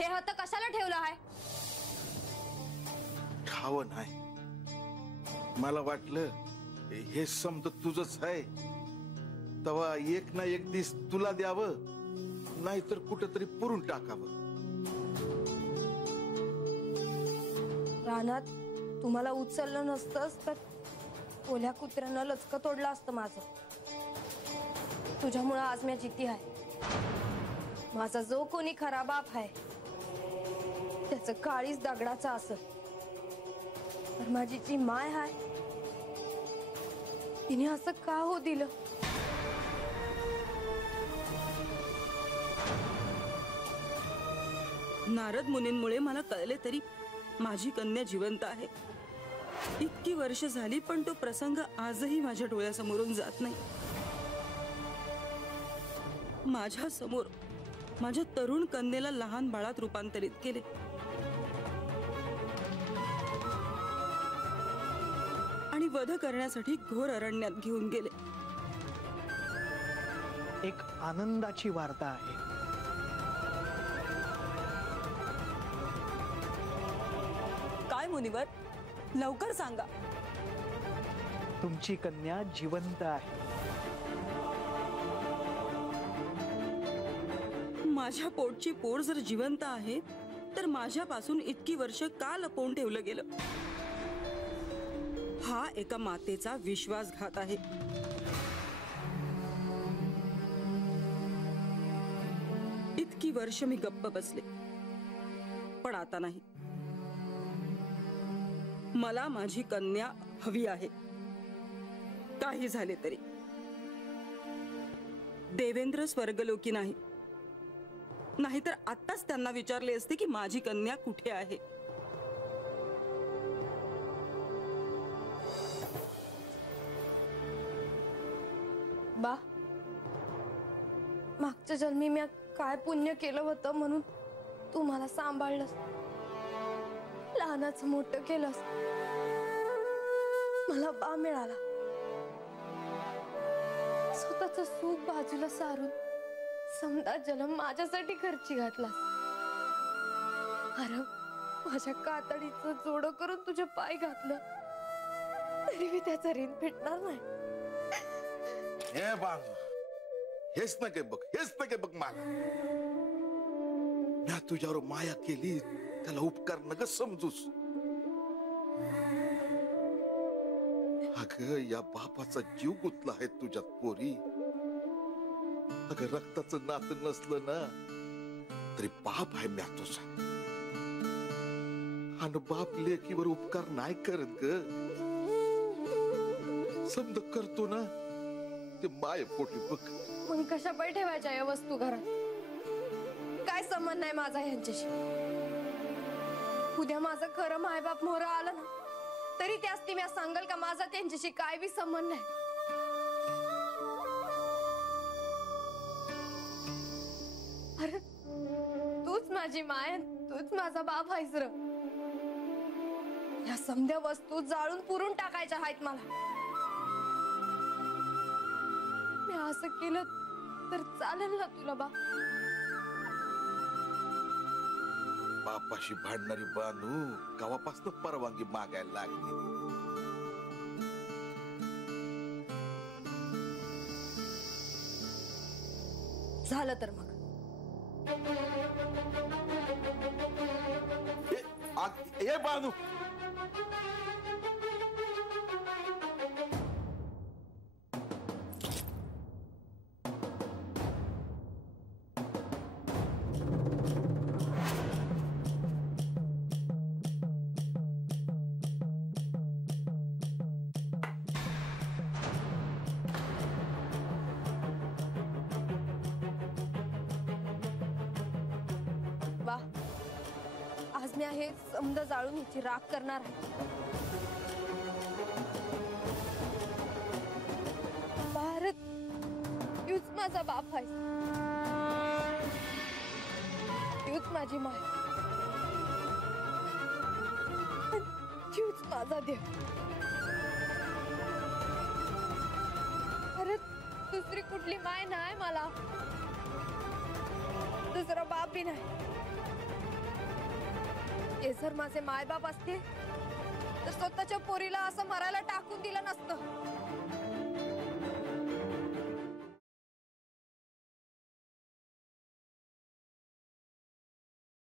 हे हात कशाला ठेवलं आहे? ठाव नाही, मला वाटलं हे समज तुझंच आहे, तवा एक ना एक दिस तुला द्यावं, नाहीतर कुठेतरी पुरून टाकावं. रानात तुम्हाला उचललं नसतंच तर ओल्या कुत्र्यानं लचक तोडलं असतं माझं. तुझ्यामुळे आज मी जिती आहे. माझा जो कोणी खरा बाप आहे त्याचं काळीच दगडाचं असं, तर माझी जी माय आहे तिने असं का हो दिलं? नारद मुनींमुळे मला कळले तरी माझी कन्या जिवंत आहे. इतकी वर्ष झाली पण तो प्रसंग आजही माझ्या डोळ्यासमोरून जात नाही. माझ्या समोर माझ्या तरुण कन्येला लहान बाळात रूपांतरित केले. आणि वध करण्यासाठी घोर अरण्यात घेऊन गेले. एक आनंदाची वार्ता आहे. काय मुनिवर, लवकर सांगा. तुमची कन्या जिवंत आहे. माझ्या पोटची पोर जर जिवंत आहे तर माझ्यापासून इतकी वर्ष का लपवून ठेवलं गेलं? हा एका मातेचा विश्वासघात आहे. इतकी वर्ष मी गप्प बसले, पण आता नाही. मला माझी कन्या हवी आहे, काही झाले तरी. देवेंद्र स्वर्गलोकी नाही, नाहीतर आत्ताच त्यांना विचारले असते की माझी कन्या कुठे आहे. बा, मागच्या जन्मी मी काय पुण्य केलं होतं म्हणून तू मला सांभाळलंस, लहानाचं मोठं केलंस, मला बा मिळाला. स्वतःचं सुख बाजूला सारून समदा जन्म माझ्यासाठी खर्ची घातलास. अरे माझ्या कातडीचं जोडं करून तुझे पाय घातलं तरी मी त्याचा ऋण फेडणार नाही. हे बांधू, हेच नके बघ, हेच नके बघ. मला मी तुझ्यावर माया केली, त्याला उपकार नका समजूस. अगं या बापाचा जीव गुंतला आहे तुझ्यात पोरी. अगं रक्ताचं नातं नसलं ना तरी बाप आहे म्या तुझा. आणि बाप लेकीवर उपकार नाही करत ग, समज करतो ना ते माय पोटी बघ. मग कशा पाय ठेवायच्या या वस्तू घरात? काय संबंध नाही माझा यांच्याशी. उद्या माझं खरं मायबाप मोहर आलं ना तरी त्यास ती मी सांगल का माझा त्यांच्याशी काय बी संबंध नाही. अरे तूच माझी माय, तूच माझा बाप आहेस र. या समध्या वस्तू जाळून पुरून टाकायच्या आहेत मला. मी असं केलं तर चालेल ना तुला बा? बापाशी भांडणारी बानू गावापासून परवानगी मागायला लागली. झालं तर मग ए बानू, आज मी हे समजा जाळून हिची राख करणार आहे. भारत तूच माझा बाप आहे, तूच माझी माय, तूच माझा देव. भारत दुसरी कुठली माय नाही मला, दुसरा बाप बी नाही. ते जर माझे मायबाप असते तर स्वतःच्या पोरीला असं मरायला टाकून दिलं नसतं.